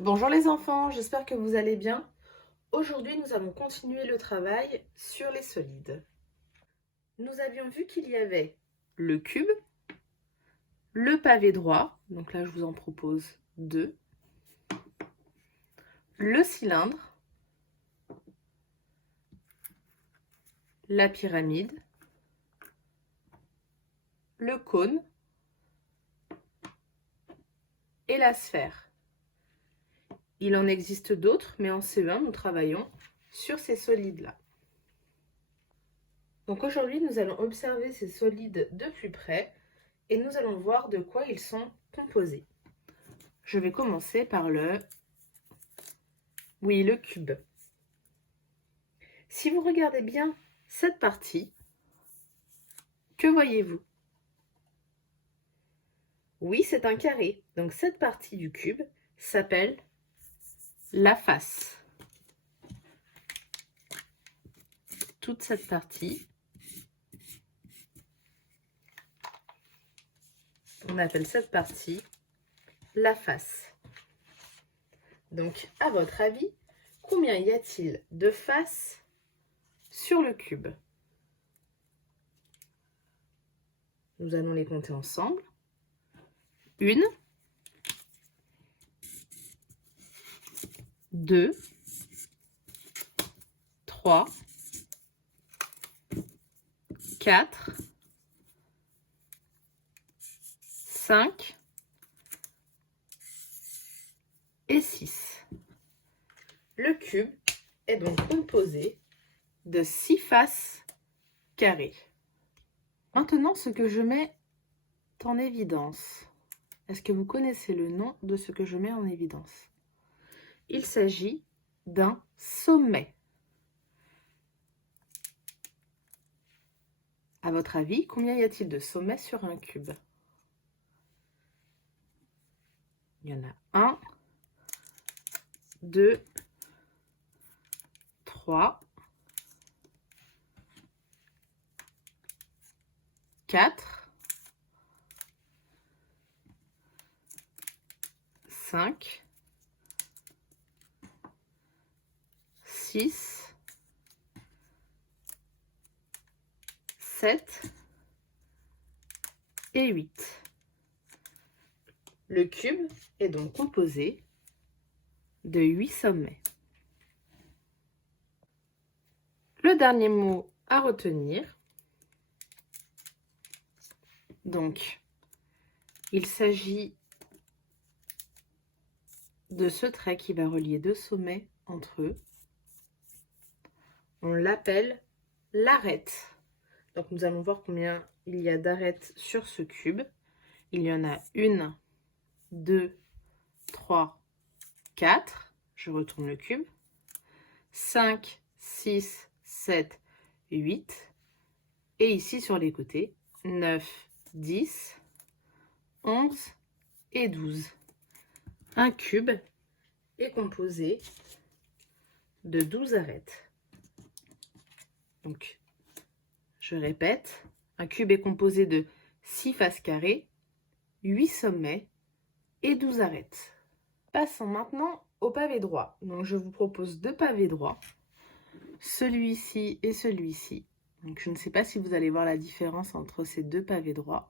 Bonjour les enfants, j'espère que vous allez bien. Aujourd'hui, nous allons continuer le travail sur les solides. Nous avions vu qu'il y avait le cube, le pavé droit, donc là je vous en propose deux, le cylindre, la pyramide, le cône et la sphère. Il en existe d'autres, mais en CE1, nous travaillons sur ces solides-là. Donc aujourd'hui, nous allons observer ces solides de plus près et nous allons voir de quoi ils sont composés. Je vais commencer par le cube. Si vous regardez bien cette partie, que voyez-vous? Oui, c'est un carré. Donc cette partie du cube s'appelle la face. Toute cette partie, on appelle cette partie la face. Donc, à votre avis, combien y a-t-il de faces sur le cube? Nous allons les compter ensemble. 1, 2, 3, 4, 5 et 6. Le cube est donc composé de 6 faces carrées. Maintenant, ce que je mets en évidence. Est-ce que vous connaissez le nom de ce que je mets en évidence? Il s'agit d'un sommet. À votre avis, combien y a-t-il de sommets sur un cube? Il y en a 1, 2, 3, 4, 5, 6, 7 et 8. Le cube est donc composé de 8 sommets. Le dernier mot à retenir, donc, il s'agit de ce trait qui va relier deux sommets entre eux. On l'appelle l'arête. Donc nous allons voir combien il y a d'arêtes sur ce cube. Il y en a 1, 2, 3, 4. Je retourne le cube. 5, 6, 7, 8. Et ici sur les côtés, 9, 10, 11 et 12. Un cube est composé de 12 arêtes. Donc, je répète, un cube est composé de 6 faces carrées, 8 sommets et 12 arêtes. Passons maintenant au pavé droit. Donc, je vous propose deux pavés droits, celui-ci et celui-ci. Donc, je ne sais pas si vous allez voir la différence entre ces deux pavés droits.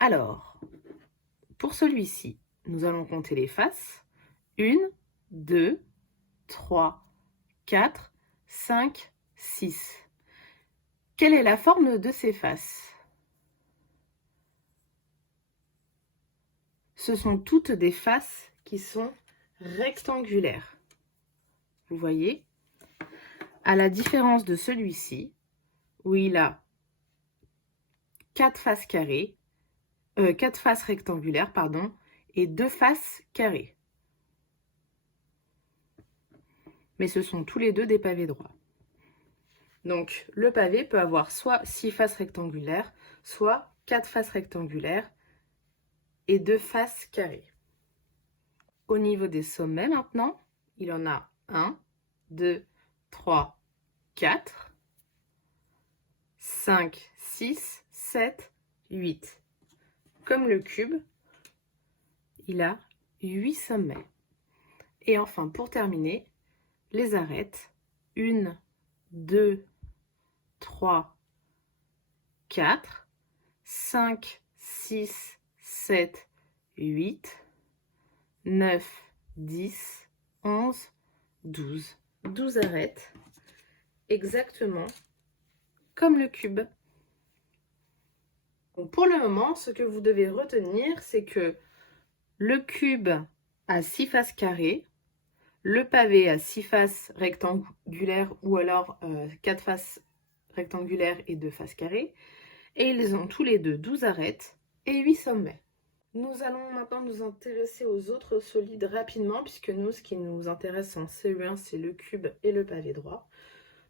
Alors, pour celui-ci, nous allons compter les faces. 1, 2, 3, 4, 5, 6. Quelle est la forme de ces faces? Ce sont toutes des faces qui sont rectangulaires. Vous voyez? À la différence de celui-ci, où il a 4 faces carrées, 4 faces rectangulaires, pardon, et 2 faces carrées. Mais ce sont tous les deux des pavés droits. Donc, le pavé peut avoir soit 6 faces rectangulaires, soit 4 faces rectangulaires et 2 faces carrées. Au niveau des sommets maintenant, il en a 1, 2, 3, 4, 5, 6, 7, 8. Comme le cube, il a 8 sommets. Et enfin, pour terminer, les arêtes. 1, 2, 3, 4, 5, 6, 7, 8, 9, 10, 11, 12. 12 arêtes, exactement comme le cube. Donc pour le moment, ce que vous devez retenir, c'est que le cube a 6 faces carrées, le pavé a 6 faces rectangulaires ou alors 4 faces rectangulaires et 2 faces carrées. Et ils ont tous les deux 12 arêtes et 8 sommets. Nous allons maintenant nous intéresser aux autres solides rapidement, puisque nous, ce qui nous intéresse en CE1, c'est le cube et le pavé droit.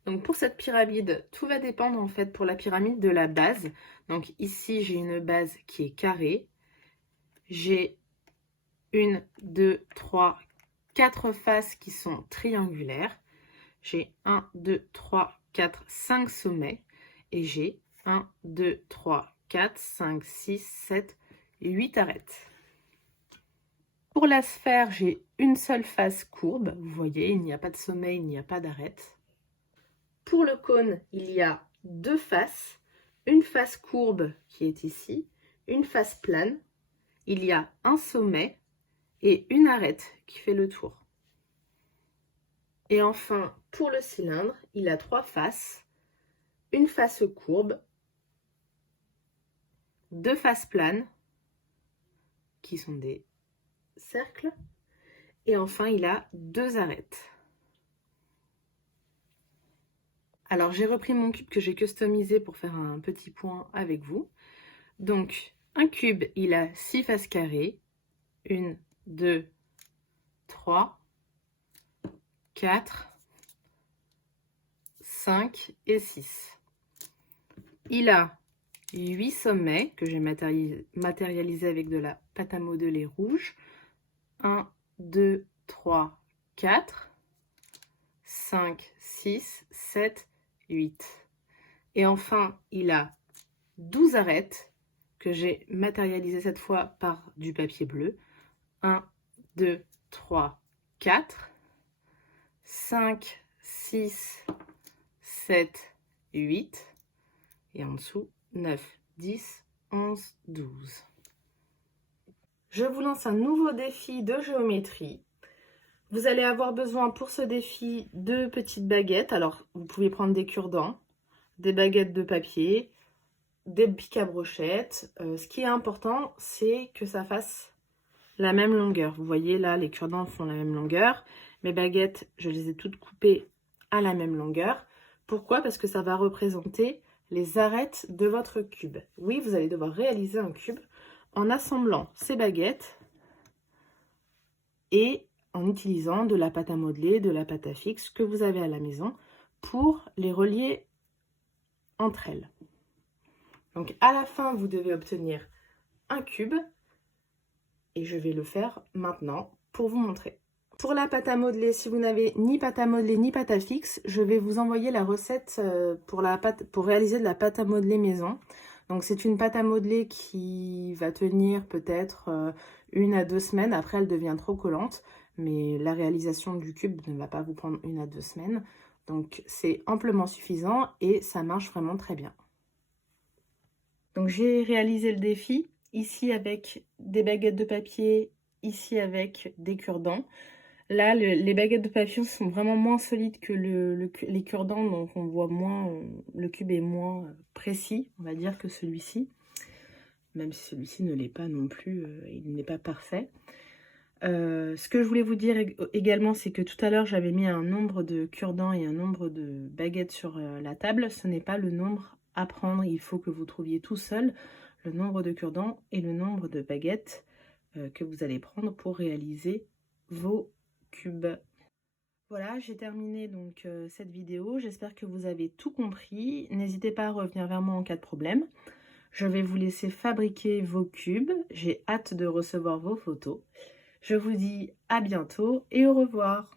Donc pour cette pyramide, tout va dépendre en fait pour la pyramide de la base. Donc ici, j'ai une base qui est carrée. J'ai 1, 2, 3, 4 faces qui sont triangulaires. J'ai 1, 2, 3, 4, 5 sommets. Et j'ai 1, 2, 3, 4, 5, 6, 7, 8 arêtes. Pour la sphère, j'ai une seule face courbe. Vous voyez, il n'y a pas de sommet, il n'y a pas d'arête. Pour le cône, il y a 2 faces. Une face courbe qui est ici, une face plane. Il y a un sommet et une arête qui fait le tour. Et enfin, pour le cylindre, il a 3 faces. Une face courbe, 2 faces planes, qui sont des cercles. Et enfin, il a 2 arêtes. Alors, j'ai repris mon cube que j'ai customisé pour faire un petit point avec vous. Donc, un cube, il a 6 faces carrées. 1, 2, 3, 4, 5 et 6. Il a 8 sommets que j'ai matérialisé avec de la pâte à modeler rouge. 1, 2, 3, 4, 5, 6, 7, 8. Et enfin, il a 12 arêtes que j'ai matérialisées cette fois par du papier bleu. 1, 2, 3, 4, 5, 6, 7, 8. Et en dessous, 9, 10, 11, 12. Je vous lance un nouveau défi de géométrie. Vous allez avoir besoin pour ce défi de petites baguettes. Alors, vous pouvez prendre des cure-dents, des baguettes de papier, des pics à brochettes. Ce qui est important, c'est que ça fasse la même longueur. Vous voyez, là, les cure-dents font la même longueur. Mes baguettes, je les ai toutes coupées à la même longueur. Pourquoi? Parce que ça va représenter les arêtes de votre cube. Oui, vous allez devoir réaliser un cube en assemblant ces baguettes et en utilisant de la pâte à modeler, de la pâte à fixe que vous avez à la maison pour les relier entre elles. Donc à la fin, vous devez obtenir un cube et je vais le faire maintenant pour vous montrer. Pour la pâte à modeler, si vous n'avez ni pâte à modeler ni pâte à fixe, je vais vous envoyer la recette pour réaliser de la pâte à modeler maison. Donc c'est une pâte à modeler qui va tenir peut-être 1 à 2 semaines. Après, elle devient trop collante, mais la réalisation du cube ne va pas vous prendre 1 à 2 semaines. Donc c'est amplement suffisant et ça marche vraiment très bien. Donc j'ai réalisé le défi, ici avec des baguettes de papier, ici avec des cure-dents. Là, les baguettes de papier sont vraiment moins solides que les cure-dents, donc on voit moins, le cube est moins précis, on va dire, que celui-ci. Même si celui-ci ne l'est pas non plus, il n'est pas parfait. Ce que je voulais vous dire également, c'est que tout à l'heure, j'avais mis un nombre de cure-dents et un nombre de baguettes sur la table. Ce n'est pas le nombre à prendre, il faut que vous trouviez tout seul le nombre de cure-dents et le nombre de baguettes que vous allez prendre pour réaliser vos cubes. Voilà, j'ai terminé donc cette vidéo. J'espère que vous avez tout compris. N'hésitez pas à revenir vers moi en cas de problème. Je vais vous laisser fabriquer vos cubes. J'ai hâte de recevoir vos photos. Je vous dis à bientôt et au revoir.